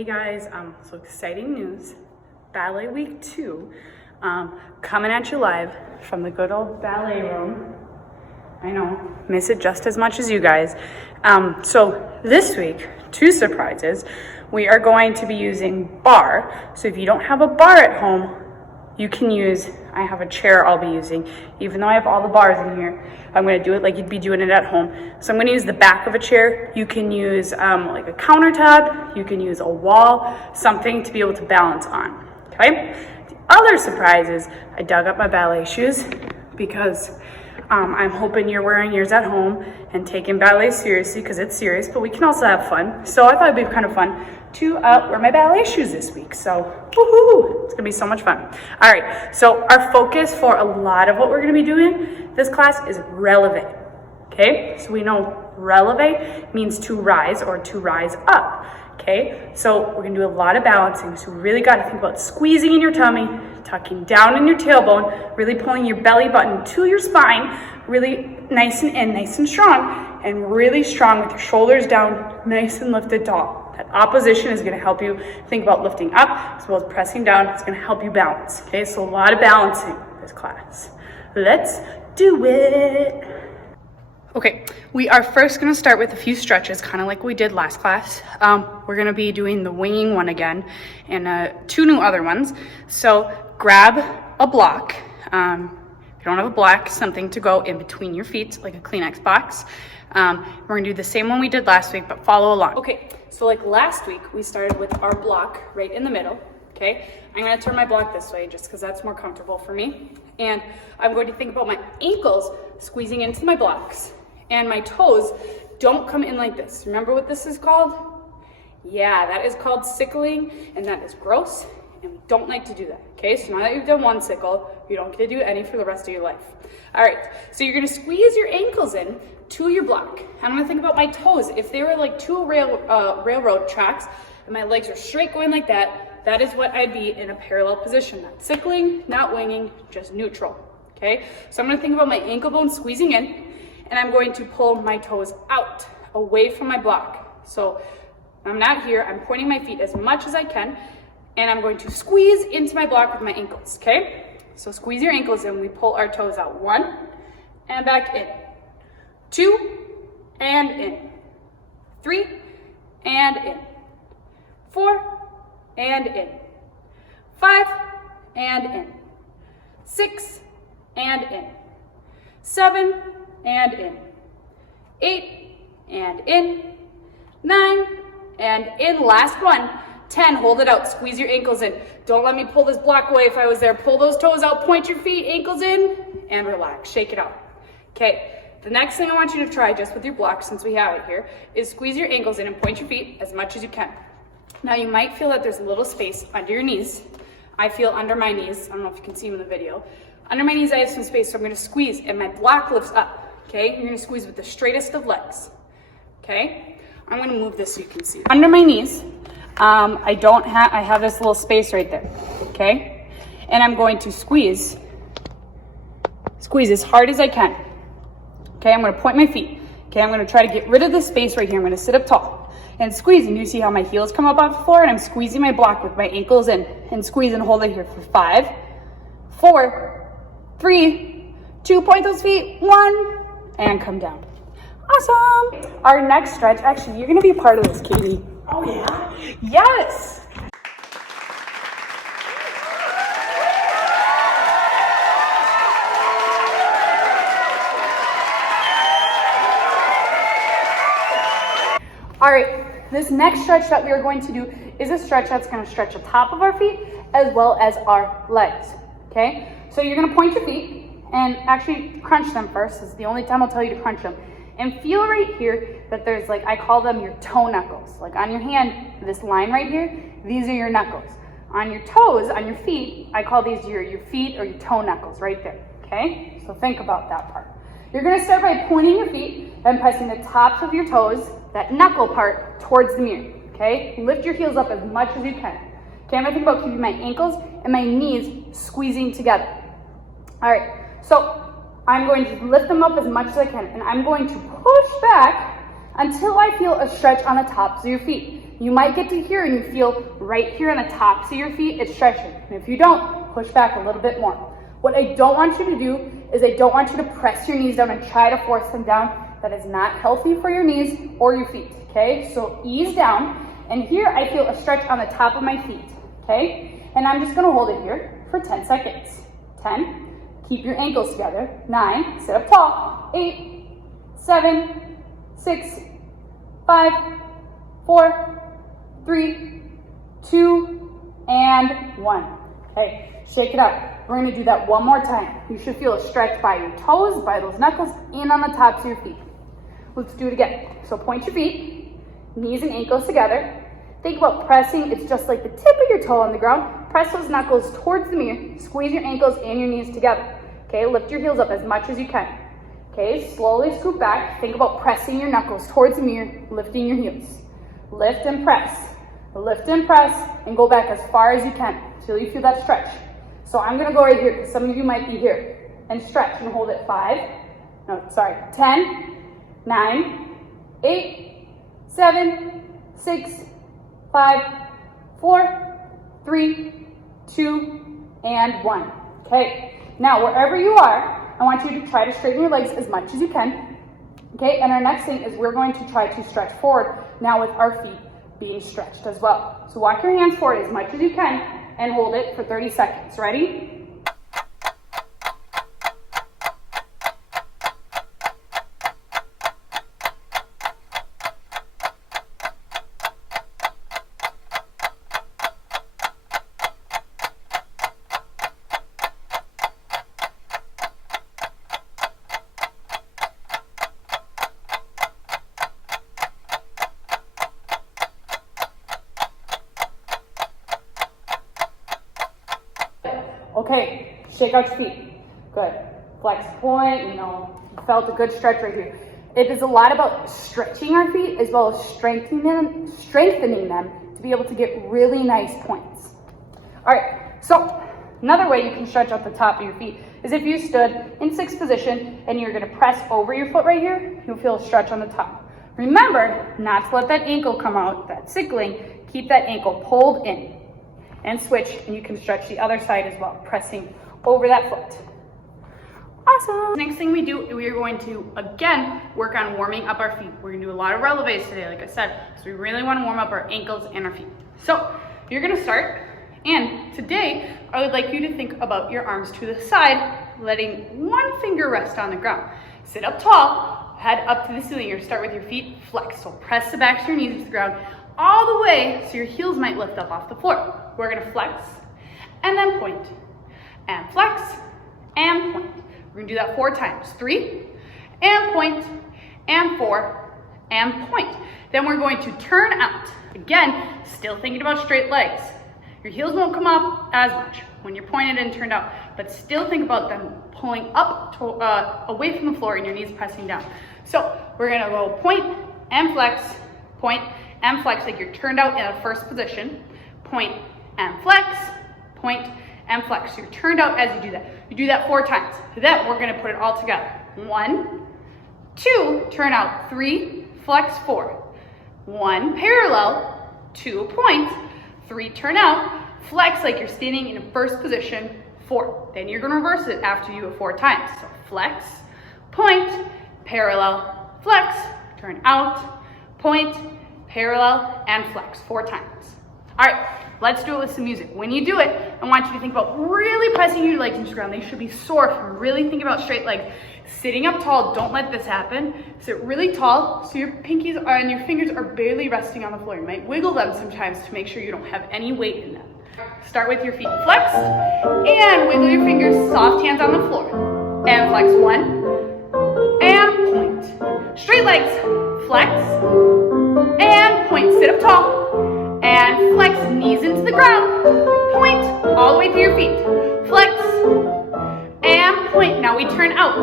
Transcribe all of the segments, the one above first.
Hey guys, so exciting news. Ballet week 2, coming at you live from the good old ballet room. I know, miss it just as much as you guys. So this week, 2 surprises. We are going to be using bar. So if you don't have a bar at home, you can use, I have a chair I'll be using. Even though I have all the bars in here, I'm gonna do it like you'd be doing it at home. So I'm gonna use the back of a chair. You can use like a countertop, you can use a wall, something to be able to balance on, okay? The other surprise is I dug up my ballet shoes because I'm hoping you're wearing yours at home and taking ballet seriously because it's serious, but we can also have fun. So I thought it'd be kind of fun to wear my ballet shoes this week. So woohoo, it's gonna be so much fun. All right, so our focus for a lot of what we're gonna be doing this class is releve, okay? So we know releve means to rise or to rise up, okay? So we're gonna do a lot of balancing. So we really gotta think about squeezing in your tummy, tucking down in your tailbone, really pulling your belly button to your spine, really nice and in, nice and strong, and really strong with your shoulders down, nice and lifted tall. That opposition is going to help you think about lifting up as well as pressing down. It's going to help you balance. Okay, so a lot of balancing this class. Let's do it. Okay, we are first going to start with a few stretches, kind of like we did last class. We're going to be doing the winging one again and 2 new other ones. So grab a block. If you don't have a block, something to go in between your feet, like a Kleenex box. We're going to do the same one we did last week, but follow along. Okay, so like last week, we started with our block right in the middle, okay? I'm going to turn my block this way just because that's more comfortable for me. And I'm going to think about my ankles squeezing into my blocks. And my toes don't come in like this. Remember what this is called? Yeah, that is called sickling, and that is gross, and we don't like to do that, okay? So now that you've done one sickle, you don't get to do any for the rest of your life. All right, so you're going to squeeze your ankles in to your block. I'm gonna think about my toes. If they were like 2 railroad tracks and my legs are straight going like that, that is what I'd be in a parallel position. Not sickling, not winging, just neutral, okay? So I'm gonna think about my ankle bone squeezing in, and I'm going to pull my toes out, away from my block. So I'm not here, I'm pointing my feet as much as I can, and I'm going to squeeze into my block with my ankles, okay? So squeeze your ankles in, we pull our toes out. 1, and back in. 2, and in. 3, and in. 4, and in. 5, and in. 6, and in. 7, and in. 8, and in. 9, and in. Last one. 10, hold it out, squeeze your ankles in. Don't let me pull this block away if I was there. Pull those toes out, point your feet, ankles in, and relax, shake it out. Okay. The next thing I want you to try, just with your block, since we have it here, is squeeze your ankles in and point your feet as much as you can. Now you might feel that there's a little space under your knees. I feel under my knees, I don't know if you can see them in the video. Under my knees I have some space, so I'm gonna squeeze and my block lifts up, okay? You're gonna squeeze with the straightest of legs, okay? I'm gonna move this so you can see. Under my knees, I have this little space right there, okay? And I'm going to squeeze as hard as I can. Okay, I'm gonna point my feet. Okay, I'm gonna try to get rid of this space right here. I'm gonna sit up tall and squeeze, and you see how my heels come up off the floor, and I'm squeezing my block with my ankles in, and squeeze and hold it here for 5, 4, 3, 2, point those feet, 1, and come down. Awesome. Our next stretch, actually, you're gonna be a part of this, Katie. Oh yeah? Yes. All right, this next stretch that we are going to do is a stretch that's going to stretch the top of our feet as well as our legs, okay? So you're going to point your feet and actually crunch them first. This is the only time I'll tell you to crunch them. And feel right here that there's like, I call them your toe knuckles. Like on your hand, this line right here, these are your knuckles. On your toes, on your feet, I call these your feet or your toe knuckles right there, okay? So think about that part. You're going to start by pointing your feet and pressing the tops of your toes, that knuckle part, towards the mirror, okay? Lift your heels up as much as you can. Okay, I'm gonna think about keeping my ankles and my knees squeezing together. All right, so I'm going to lift them up as much as I can, and I'm going to push back until I feel a stretch on the tops of your feet. You might get to here and you feel right here on the tops of your feet, it's stretching. And if you don't, push back a little bit more. What I don't want you to do is I don't want you to press your knees down and try to force them down. That is not healthy for your knees or your feet, okay? So ease down. And here I feel a stretch on the top of my feet, okay? And I'm just gonna hold it here for 10 seconds. 10, keep your ankles together. 9, sit up tall. 8, 7, 6, 5, 4, 3, 2, and 1. Okay, shake it out. We're gonna do that one more time. You should feel a stretch by your toes, by those knuckles, and on the tops of your feet. Let's do it again. So point your feet, knees and ankles together. Think about pressing, it's just like the tip of your toe on the ground. Press those knuckles towards the mirror, squeeze your ankles and your knees together. Okay, lift your heels up as much as you can. Okay, slowly scoop back. Think about pressing your knuckles towards the mirror, lifting your heels. Lift and press, and go back as far as you can until you feel that stretch. So I'm gonna go right here because some of you might be here. And stretch and hold it 10, 9, 8, 7, 6, 5, 4, 3, 2, and 1. Okay, now wherever you are, I want you to try to straighten your legs as much as you can. Okay, and our next thing is we're going to try to stretch forward now with our feet being stretched as well. So walk your hands forward as much as you can and hold it for 30 seconds. Ready? Okay, shake out your feet. Good. Flex point, you felt a good stretch right here. It is a lot about stretching our feet as well as strengthening them to be able to get really nice points. All right, so another way you can stretch out the top of your feet is if you stood in 6th position and you're gonna press over your foot right here, you'll feel a stretch on the top. Remember not to let that ankle come out, that sickling, keep that ankle pulled in. And switch, and you can stretch the other side as well, pressing over that foot. Awesome. Next thing we do, we are going to, again, work on warming up our feet. We're gonna do a lot of releves today, like I said, so we really wanna warm up our ankles and our feet. So, you're gonna start, and today, I would like you to think about your arms to the side, letting one finger rest on the ground. Sit up tall, head up to the ceiling. You're gonna start with your feet flexed, so press the backs of your knees to the ground, all the way so your heels might lift up off the floor. We're gonna flex and then point and flex and point. We're gonna do that 4 times. 3 and point and 4 and point. Then we're going to turn out. Again, still thinking about straight legs. Your heels won't come up as much when you're pointed and turned out, but still think about them pulling up to, away from the floor and your knees pressing down. So we're gonna go point and flex like you're turned out in a first position. Point and flex, point and flex. You're turned out as you do that. You do that 4 times. Then we're gonna put it all together. 1, 2, turn out. 3, flex, 4. 1, parallel, 2, point. 3, turn out. Flex like you're standing in a first position. 4. Then you're gonna reverse it after you do it 4 times. So flex, point, parallel, flex, turn out, point, parallel, and flex 4 times. All right, let's do it with some music. When you do it, I want you to think about really pressing your legs into the ground. They should be sore from really thinking about straight legs. Sitting up tall, don't let this happen. Sit really tall so your pinkies and your fingers are barely resting on the floor. You might wiggle them sometimes to make sure you don't have any weight in them. Start with your feet flexed and wiggle your fingers, soft hands on the floor. And flex 1 and point. Straight legs, flex and point. Sit up tall. And flex, knees into the ground, point, all the way through your feet, flex, and point. Now we turn out,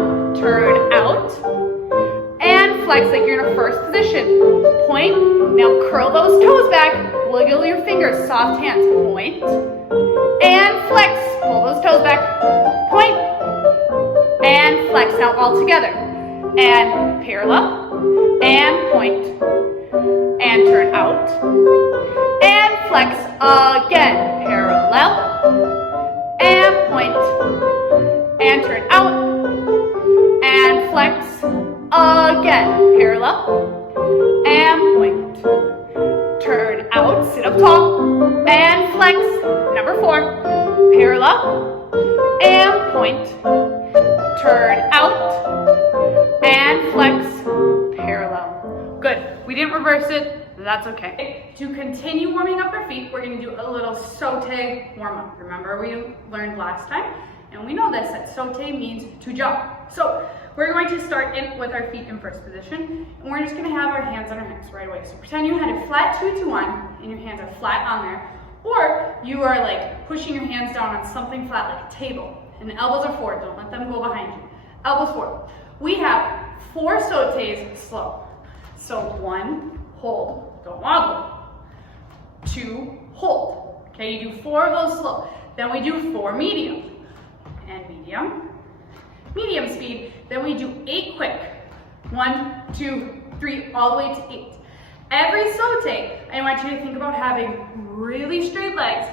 and flex like you're in a first position, point. Now curl those toes back, wiggle your fingers, soft hands, point, and flex, pull those toes back, point, and flex. Now all together, and parallel, and point, and turn out, and flex again, parallel, and point, and turn out, and flex again, parallel, and point, turn out, sit up tall, and flex, number 4, parallel, and point, turn out, and flex, parallel. Good. We didn't reverse it. That's okay. To continue warming up our feet, we're going to do a little saute warm-up. Remember we learned last time, and we know this, that saute means to jump. So we're going to start in with our feet in first position, and we're just going to have our hands on our hips right away. So pretend you had a flat 2-2-1, and your hands are flat on there, or you are like pushing your hands down on something flat like a table, and the elbows are forward. Don't let them go behind you. Elbows forward. We have 4 sautes slow. So 1, hold, don't wobble. 2, hold. Okay, you do 4 of those slow. Then we do 4 medium, and medium, medium speed. Then we do 8 quick. 1, 2, 3, all the way to 8. Every saute, I want you to think about having really straight legs,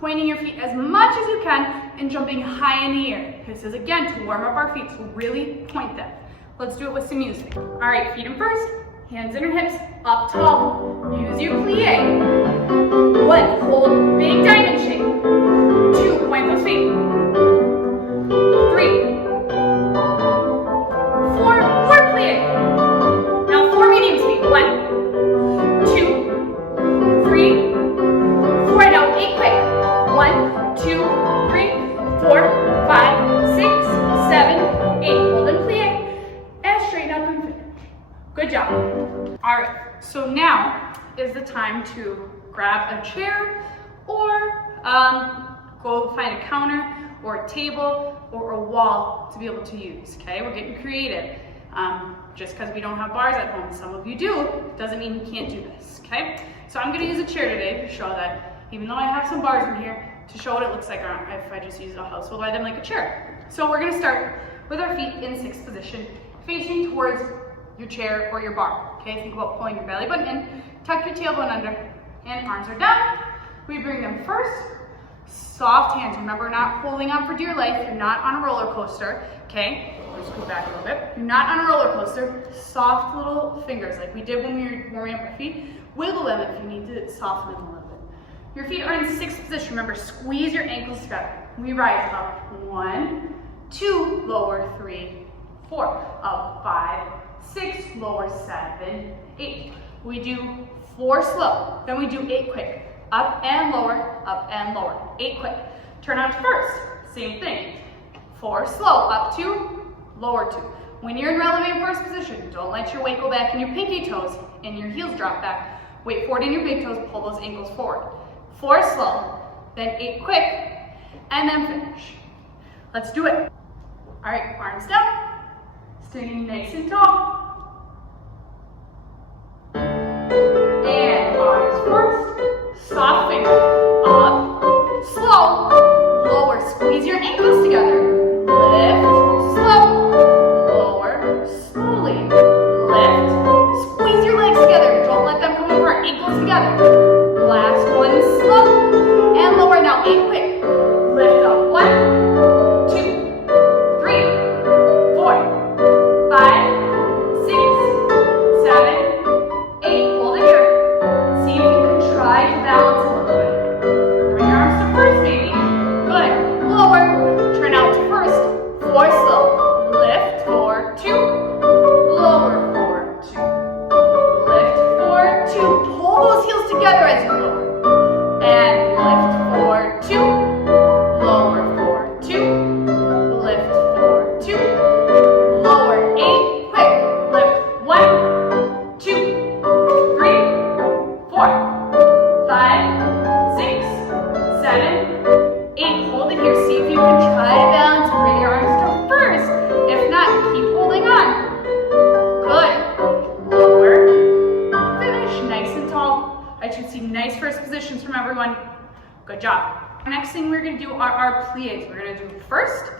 pointing your feet as much as you can, and jumping high in the air. This is again to warm up our feet, so really point them. Let's do it with some music. All right, feet in first, hands in your hips, up tall. Use your plie. 1, hold big diamond shape. 2, point those feet. 3, 4, more plie. Now 4 medium speed. 1, 2, 3, 4. Now 8 quick. 1, 2, 3, 4, 5, 6, 7, 8. Hold and plie. And straighten up and finish. Good job. All right, so now is the time to grab a chair or go find a counter or a table or a wall to be able to use, okay? We're getting creative. Just because we don't have bars at home, some of you do, doesn't mean you can't do this, okay? So I'm gonna use a chair today to show that, even though I have some bars in here, to show what it looks like if I just use a household item like a chair. So we're gonna start with our feet in 6th position, facing towards your chair or your bar, okay? Think about pulling your belly button in, tuck your tailbone under, and arms are down. We bring them first, soft hands. Remember, not holding on for dear life. You're not on a roller coaster, okay? Let's go back a little bit. You're not on a roller coaster. Soft little fingers, like we did when we were warming up our feet. Wiggle them if you need to soften them a little bit. Your feet are in 6th position. Remember, squeeze your ankles together. We rise up. 1, 2, lower, 3, 4, up, 5, 6, lower, 7, 8. We do 4 slow, then we do 8 quick. Up and lower, 8 quick. Turn out to first, same thing. 4 slow, up 2, lower 2. When you're in releve in first position, don't let your weight go back in your pinky toes and your heels drop back. Weight forward in your big toes, pull those ankles forward. 4 slow, then 8 quick, and then finish. Let's do it. All right, arms down, standing nice and tall. And arms first, soft finger, up, slow, lower, squeeze your ankles together, lift, slow, lower, slowly, lift, squeeze your legs together, don't let them come over, ankles together, last one, slow, and lower, now 8 quick, lift up, 1, 2, 3, 4, 5, 6, 7, 8, hold it here. See if you can try to balance a little bit. Bring your arms to first, baby. Good. Lower. Turn out to first. 4 slow. Lift. 4, 2. Lower. 4, 2. Lift. 4, 2. Pull those heels together as you lower. And lift. 4, 2. Lower. 4, 2. Lift. 4, 2. Lower. 8. Quick. Lift. 1, 2. 4, 5, 6, 7, 8. Hold it here. See if you can try to balance. Bring your arms to first. If not, keep holding on. Good. Lower. Finish. Nice and tall. I should see nice first positions from everyone. Good job. Next thing we're going to do are our plies. We're going to do first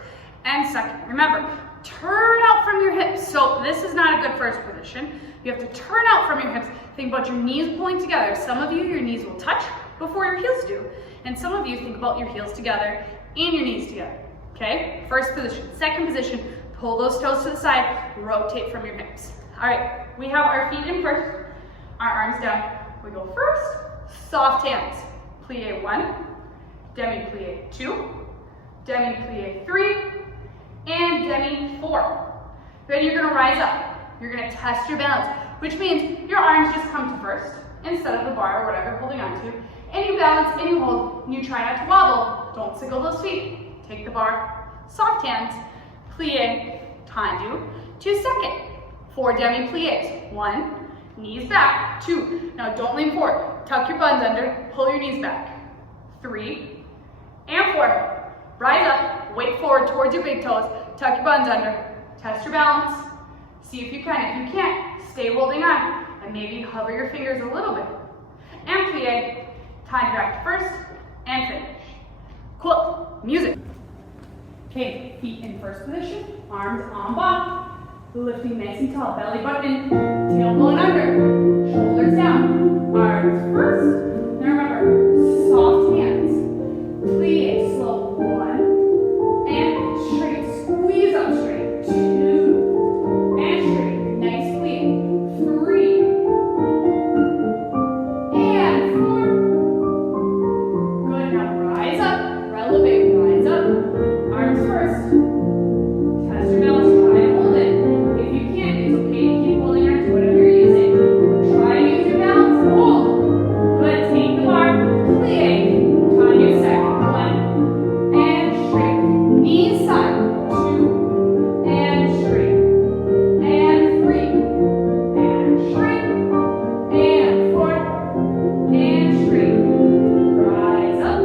and second. Remember, turn out from your hips. So this is not a good first position. You have to turn out from your hips. Think about your knees pulling together. Some of you, your knees will touch before your heels do. And some of you think about your heels together and your knees together. Okay, first position. Second position, pull those toes to the side, rotate from your hips. All right, we have our feet in first, our arms down. We go first, soft hands. Plie 1, demi-plie 2, demi-plie 3, and demi 4. Then you're gonna rise up. You're gonna test your balance, which means your arms just come to first instead of the bar or whatever you're holding on to. And you balance and you hold, and you try not to wobble. Don't siggle those feet. Take the bar, soft hands, plie, tendu, to second. 4 demi-plies. 1, knees back. 2, now don't lean forward. Tuck your buns under, pull your knees back. 3, and 4. Rise up, weight forward towards your big toes, tuck your buns under, test your balance. See if you can. If you can't, stay holding on, and maybe hover your fingers a little bit. And plie, tendu back to first, and finish. Cool, music. Okay, feet in first position, arms en bas, lifting nice and tall, belly button in, tailbone under, shoulders down, arms first. Now remember, soft hands, plie, slow, 1, and straight, squeeze up straight, 2, and straight, nice plie, 3, and 4, good, now rise up, releve, rise up, arms first, test your balance, try and hold it. If you can't, it's okay to keep holding on to whatever you're using. Try and use your balance and hold. Good, take the bar, plie, Tanya second, 1, and straight, knees side, 2, and straight, and 3, and straight, and 4, and straight. Rise up,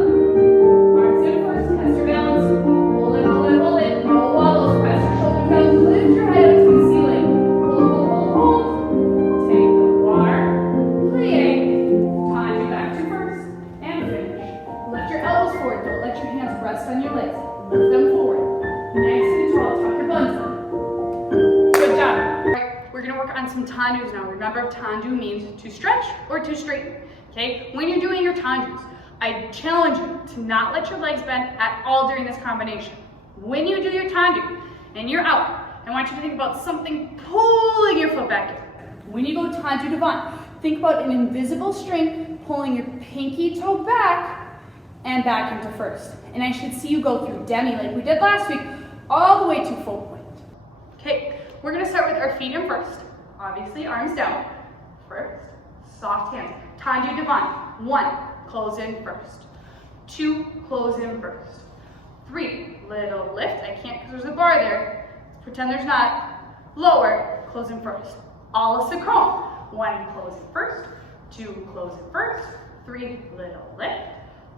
arms in first, test your balance, hold it, hold it, hold it, no wobbles, press your shoulders down, lift your head up to the ceiling, hold, take the bar, plie, tendu back to first, and finish. Lift your elbows forward, don't let your hands rest on your legs, lift them forward, nice and tall, tuck your buns in. Good job. All right, we're gonna work on some tendus now. Remember, tendu means to stretch or to straighten, okay? When you're doing your tendus, I challenge you to not let your legs bend at all during this combination. When you do your tendu and you're out, I want you to think about something pulling your foot back in. When you go tendu devant, think about an invisible string pulling your pinky toe back and back into first. And I should see you go through demi like we did last week, all the way to full point. Okay, we're gonna start with our feet in first. Obviously, arms down. First, soft hands. Tendu devant. 1, close in first. 2, close in first. 3, little lift. I can't because there's a bar there. Let's pretend there's not. Lower, close in first. Aly Tejas. 1, close in first. 2, close in first. 3, little lift.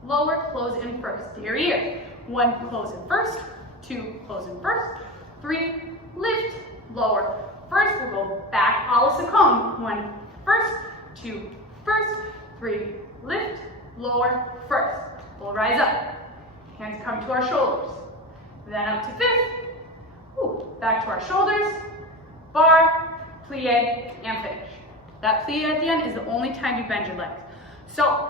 Lower, close in first. Derriere. 1, close in first. 2, close in first. 3, lift, lower. First, we'll go back, Aly Tejas. 1, first. 2, first. 3, lift, lower, first. We'll rise up. Hands come to our shoulders. Then up to fifth. Ooh, back to our shoulders. Bar, plie, and finish. That plie at the end is the only time you bend your legs. So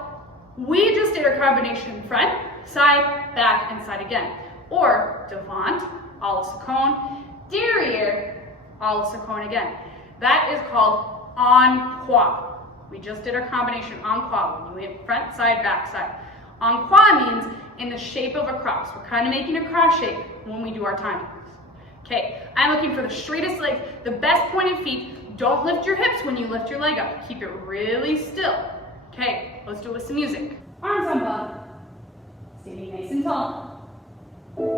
we just did our combination front, side, back, and side again. Or devant, Aly Tejas, derriere, Aly Tejas again. That is called en croix. We just did our combination en croix. When you went front, side, back, side. En croix means in the shape of a cross. We're kind of making a cross shape when we do our tendus. Okay, I'm looking for the straightest leg, the best pointed feet. Don't lift your hips when you lift your leg up. Keep it really still. Okay, let's do it with some music. Arms on above. Standing nice and tall. Arms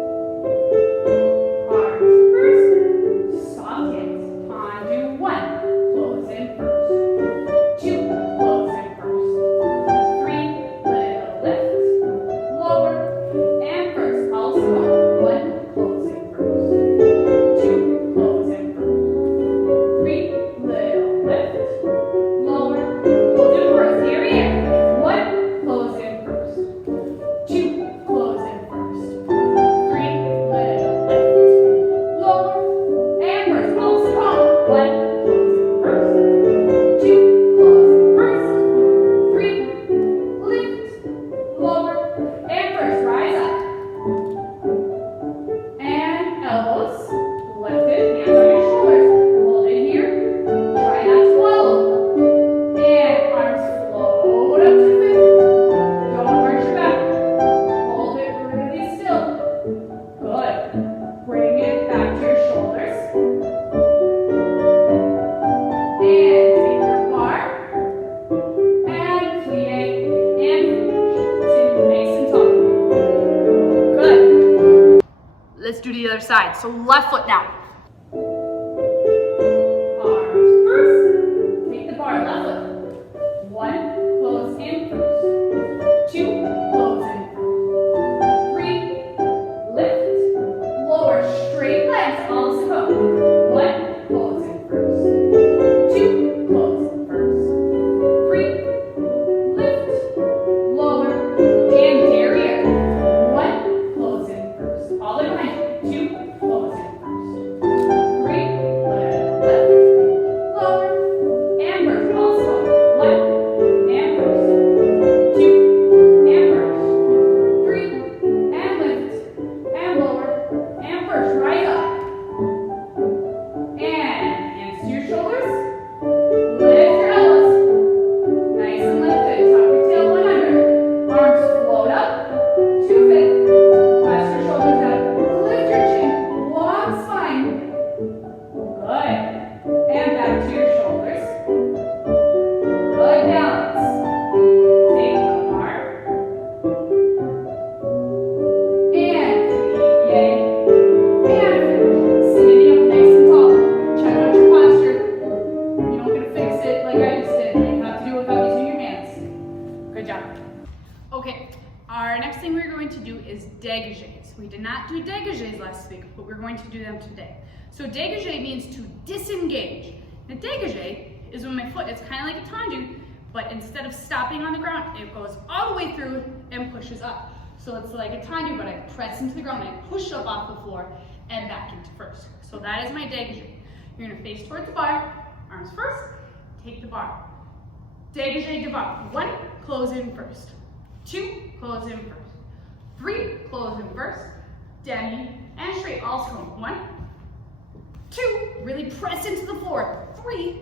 first. Soft hands. Tendu 1. Close in first. 2. Close in first. 3. Little lift. Lower. And first. Also 1. Close in first. 2. Close in first. 3. Little lift. Lower. Close in first. Here we are. 1. Close in first. 2. Close in first. 3. Little lift. Lower. side. So left foot now. Arms first. Take the bar, left foot. 1, close in first. 2, close in first. 3, lift. Lower, straight legs, also go. 1, close in first. 2, close in first. 3, lift. Lower, and derriere. 1, close in first. All the way behind you. 2, close in first. 3, lift. Lower, and burst. Also, 1, and burst. 2, and burst. 3, and lift. And lower, and burst. Right up. And hands to your shoulders. Lift your elbows. Nice and lifted. Tuck your tail 100. Arms float up. 2-fifth. Press your shoulders up. Lift your chin. Long spine. Good. And back to your shoulders. Good balance. Take the bar. And yay. And finish. Sitting up nice and tall. Check out your posture. You're not going to fix it like I just did. You have to do it without using your hands. Good job. Okay, our next thing we're going to do is dégagés. We did not do dégagés last week, but we're going to do them today. So dégagé means to disengage. And dégagé is when my foot is kind of like a tendu, but instead of stopping on the ground, it goes all the way through and pushes up. So it's like a tendu, but I press into the ground and I push up off the floor and back into first. So that is my dégagé. You're going to face towards the bar, arms first, take the bar. Dégagé devant. 1, close in first. 2, close in first. 3, close in first. Demi and straight. Also 1, 2, really press into the floor. 3,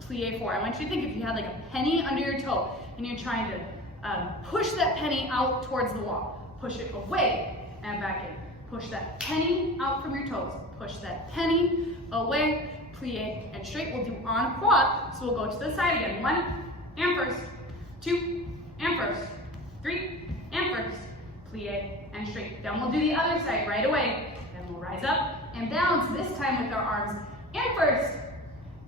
plie 4. I want you to think if you had like a penny under your toe and you're trying to push that penny out towards the wall. Push it away and back in. Push that penny out from your toes. Push that penny away. Plie and straight. We'll do en croix. So we'll go to the side again. 1 and first. 2 and first. 3 and first. Plie and straight. Then we'll do the other side right away. Then we'll rise up and balance this time with our arms in first.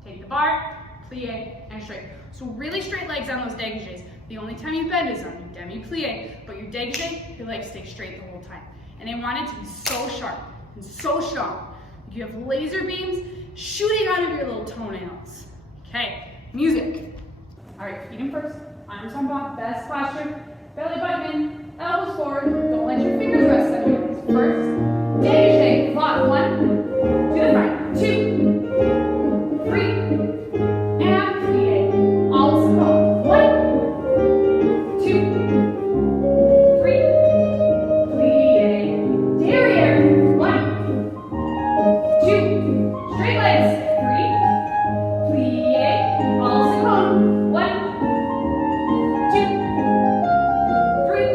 Take the bar, plie and straight. So really straight legs on those dégagés. The only time you bend is on your demi-plie, but your dégagé, your legs stay straight the whole time. And I want it to be so sharp and so strong. You have laser beams shooting out of your little toenails. Okay, music. All right, feet in first, arms on top, best posture, belly button in, elbows forward. Don't let your fingers rest on your knees. First, dégagé, lock. 1, to the front. 2, 3, and plie. Also go. 1, 2, 3, plie. Derriere. 1, 2, straight legs. 3, plie. Also go. 1, 2, 3,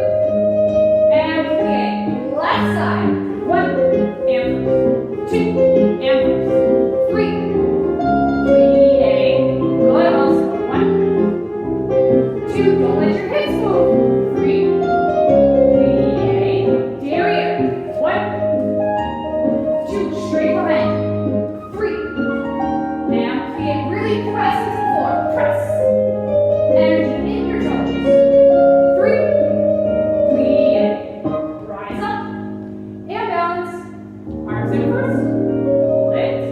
and plie. Left side. 1, and first. 2, and first. 3, plie. Good. Also 1, 2. Don't let your hips move. 3, plie. Derriere. 1, 2. Straight behind. 3, and plie. Really press into the floor. Press. Energy in your toes. 3, plie. Rise up and balance. Arms in first. Lift.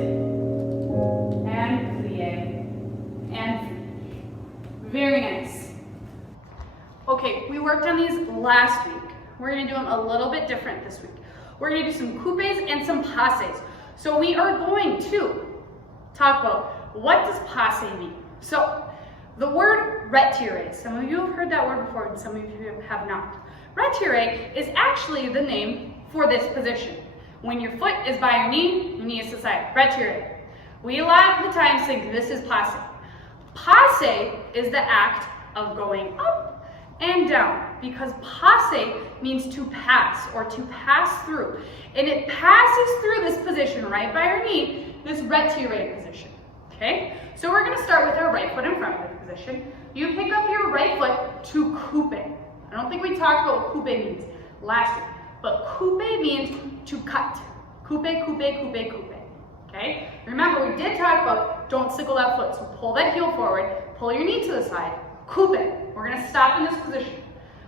And plie. And very nice. Okay, we worked on these last week. We're going to do them a little bit different this week. We're going to do some coupes and some passes. So we are going to talk about what does passe mean. So the word retiré, some of you have heard that word before and some of you have not. Retiré is actually the name for this position. When your foot is by your knee is to the side. Retiré. We a lot of the times think this is passe. Passe is the act of going up and down because passe means to pass or to pass through. And it passes through this position right by your knee, this retiré position. Okay? So we're going to start with our right foot in front of the position. You pick up your right foot to coupe. I don't think we talked about what coupe means last week, but coupe means to cut. Coupe, coupe, coupe, coupe. Okay? Remember, we did talk about don't sickle that foot. So pull that heel forward, pull your knee to the side, coupe it. We're gonna stop in this position.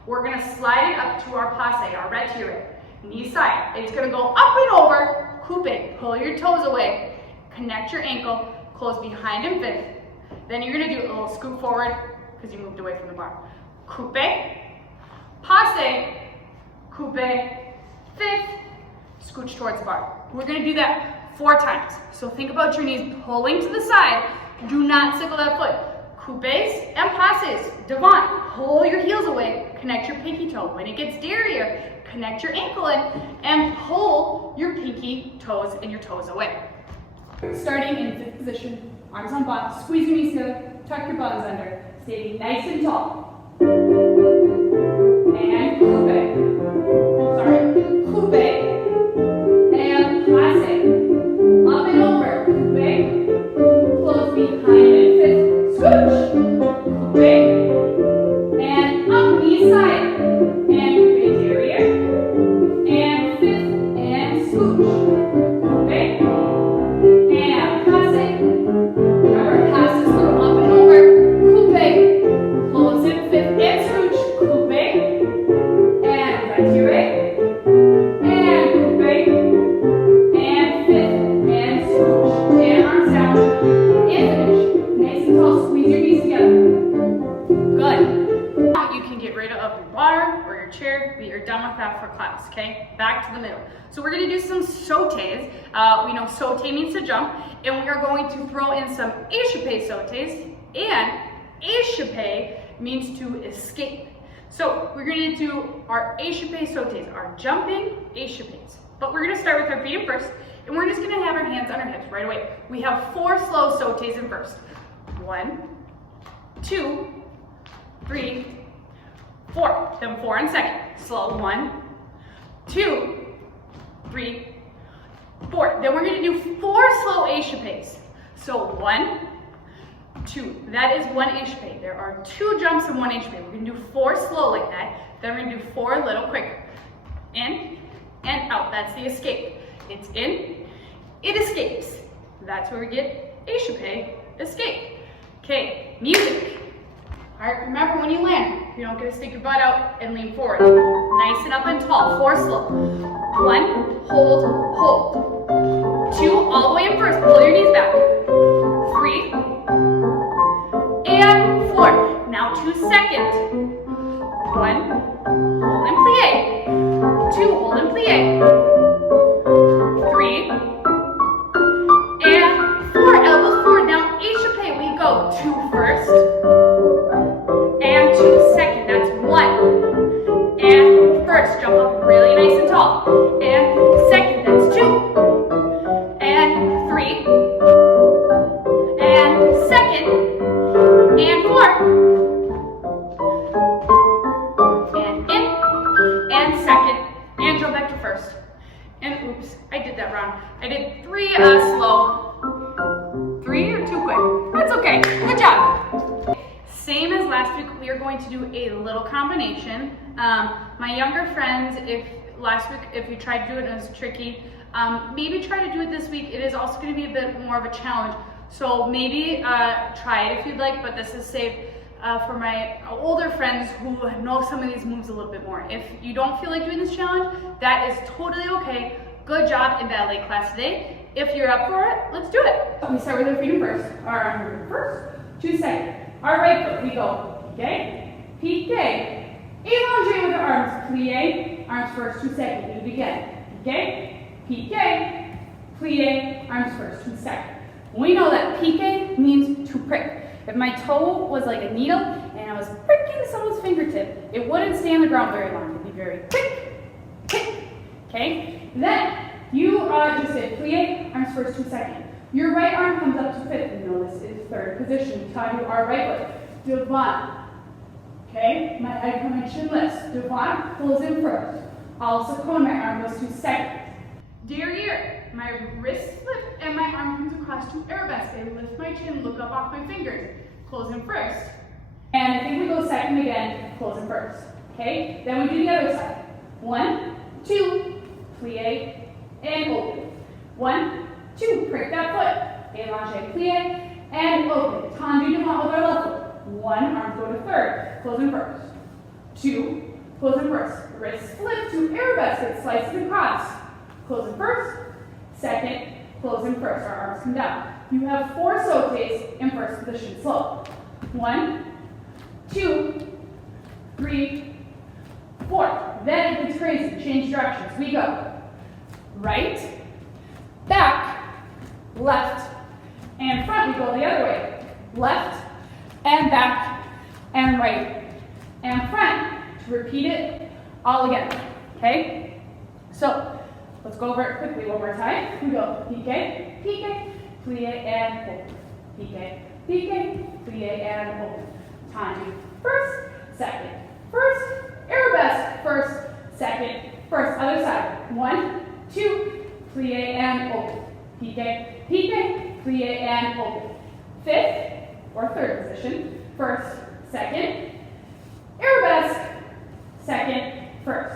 We're gonna slide it up to our passe, our retire. Knee side. It's gonna go up and over, coupe, pull your toes away, connect your ankle, close behind and fifth. Then you're gonna do a little scoot forward because you moved away from the bar. Coupe, passe, coupe, fifth, scooch towards the bar. We're gonna do that 4 times. So think about your knees pulling to the side. Do not sickle that foot. Coupes and passes. Devant, pull your heels away, connect your pinky toe. When it gets derriere, connect your ankle in and pull your pinky toes and your toes away. Starting in fifth position, arms on butt, squeeze your knees together, tuck your buttons under, stay nice and tall. And coupe. Sorry, coupe. And passe. Up and over, coupe. Close behind and fifth, scooch. Coupe. And up, knee side. And coupe derriere. And fifth, and scooch. Coupe. And passe. Remember, pass is through up and over, coupe. Close in fifth, and scooch. Coupe. And retire. Chair, but you're done with that for class, okay? Back to the middle. So we're gonna do some sautés. We know sauté means to jump, and we are going to throw in some échappe sautés, and échappe means to escape. So we're gonna do our échappe sautés, our jumping échappes. But we're gonna start with our feet in first, and we're just gonna have our hands on our hips right away. We have 4 slow sautés in first. 1, 2, 3, 4, then 4 in second. Slow, 1, 2, 3, 4. Then we're gonna do 4 slow échappes. So 1, 2, that is 1 échappe. There are 2 jumps in 1 échappe. We're gonna do 4 slow like that. Then we're gonna do 4 a little quicker. In and out, that's the escape. It's in, it escapes. That's where we get échappe, escape. Okay, music. All right, remember when you land, you don't get to stick your butt out and lean forward. Nice and up and tall, 4 slow. 1, hold, hold. 2, all the way in first, pull your knees back. 3, and 4. Now 2 seconds. 1, hold and plie. 2, hold and plie. 3, and 4, elbows forward. Now échappe, we go 2 first. And 2 second, that's 1. And first, jump up really nice and tall. And second, that's 2. And 3. And second. And 4. And in. And second. And jump back to first. And oops, I did that wrong. I did 3 slow. 3 or 2 quick. That's okay. Good job. Same as last week, we are going to do a little combination. My younger friends, if last week, if you tried to do it and it was tricky, maybe try to do it this week. It is also going to be a bit more of a challenge. So maybe try it if you'd like, but this is safe for my older friends who know some of these moves a little bit more. If you don't feel like doing this challenge, that is totally okay. Good job in ballet class today. If you're up for it, let's do it. We start with our feet in first, our arm first, 2 seconds. Our right foot, we go, okay, pique, elongate with the arms, plie, arms first, 2 seconds, do it again, okay, pique, plie, arms first, 2 seconds. We know that pique means to prick. If my toe was like a needle and I was pricking someone's fingertip, it wouldn't stay on the ground very long. It'd be very quick, quick, okay? Then you just say plie, arms first, 2 seconds. Your right arm comes up to fifth. You know this is third position. Tanya, our right foot. Devant. Okay? My head coming chin lifts. Devant pulls in first. Also cone, my arm goes 2 seconds. Derriere. My wrist lift and my arm comes across to arabesque. I lift my chin, look up off my fingers. Close in first. And I think we go second again, close in first. Okay? Then we do the other side. 1, 2, plie, and open. 1, 2, break that foot. Dégagé, plie, and open. Tendu devant with our left foot. 1, arms go to third, closing first. 2, closing first. Wrists flip to arabesque, slices across. Closing first, second, closing first. Our arms come down. You have 4 sautés in first position, slow. 1, 2, 3, 4. Then it gets crazy. Change directions. We go right, back, left, and front. We go the other way. Left, and back, and right, and front. To repeat it all again. Okay? So, let's go over it quickly one more time. We go pique, pique, plie, and open. Pique, pique, plie, and open. Tendu. First, second, first, arabesque, first, second, first. Other side. 1, 2, plie, and open. Pique, pique, plie, and open. Fifth, or third position. First, second, arabesque, second, first.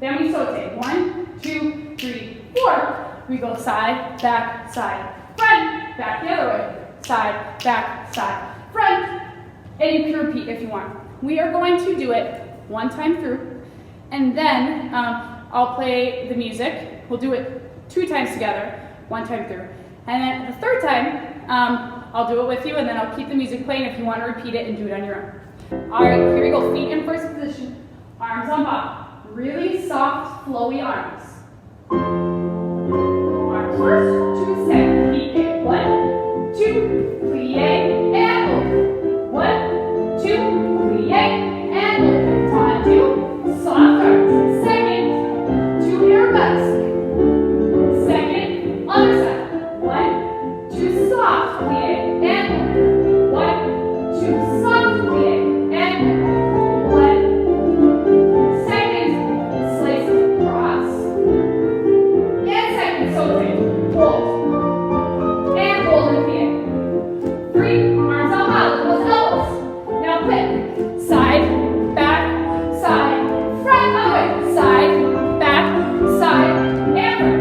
Then we sauté. 1, 2, 3, 4. We go side, front, back the other way. Side, front. And you can repeat if you want. We are going to do it one time through, and then I'll play the music. We'll do it 2 times together, one time through. And then the third time, I'll do it with you, and then I'll keep the music playing if you want to repeat it and do it on your own. All right, here we go. Feet in first position, arms on bottom. Really soft, flowy arms. Arms first, to second. Pique. 1, 2, plie, and open. 1, 2, plie, and open. Tendu. Soft arms. Second, 2 arabesque. Second, other side. 1, 2, soft plie, and open. 1, 2, soft plie, and open. 1, second, slice across, and second sauté, hold, and hold in plie. 3, arms out loud, close elbows. Now pick, side, back, front, other way, side, back, and front.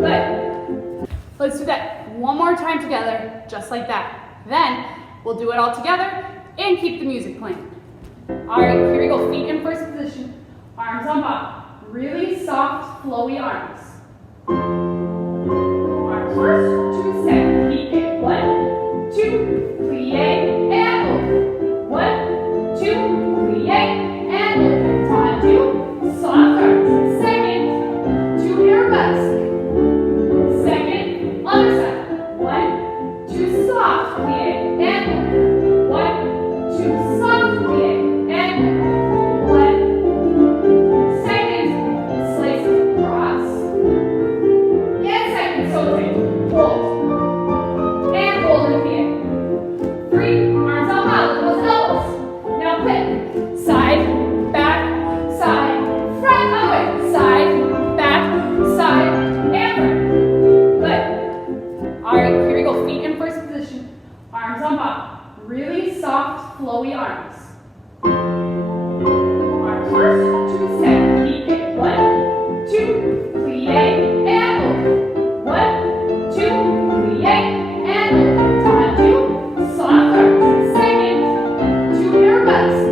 Good. Let's do that one more time together, just like that. Then we'll do it all together and keep the music playing. All right, here we go. Feet in first position, arms on bottom. Really soft, flowy arms. Arms first, to second. Pique. 1, 2, plie, and open. 1, 2, plie, and open. Tendu. Soft arms. Second, 2 arabesque. Second, other side. 1, 2, soft plie, and open. 1, 2, soft plie, and open. 1, second, slice across, and second sauté, hold, and hold in plie. 3, arms out loud, close elbows. Now pick, side, front, other way, side, back, and front. Good. All right, here we go. Feet in first position, arms on bottom. Really soft, flowy arms. Arms first, to second. Pique. 1, 2, plie, and open. 1, 2, plie, and open. Tendu. Soft arms. Second, 2 arabesque.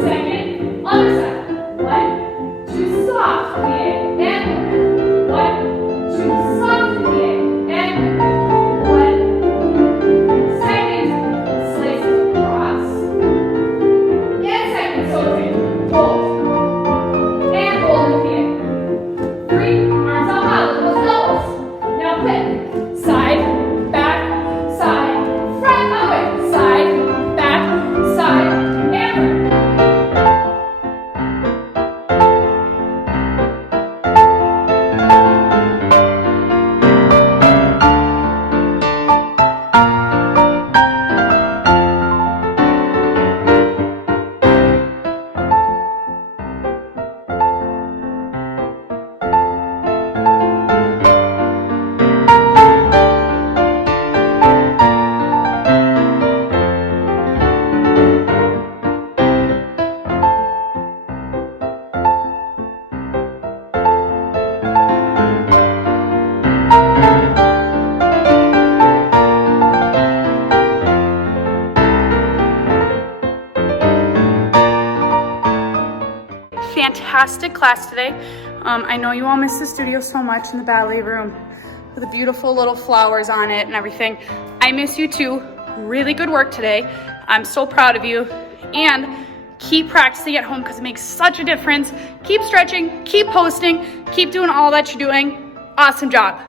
Second, other side. 1, 2, soft plie, and open. 1, 2, soft plie, and open. 1, second, slice across, and second sauté, hold, fantastic class today. I know you all miss the studio so much in the ballet room with the beautiful little flowers on it and everything. I miss you too. Really good work today. I'm so proud of you. And keep practicing at home because it makes such a difference. Keep stretching, keep posting, keep doing all that you're doing. Awesome job.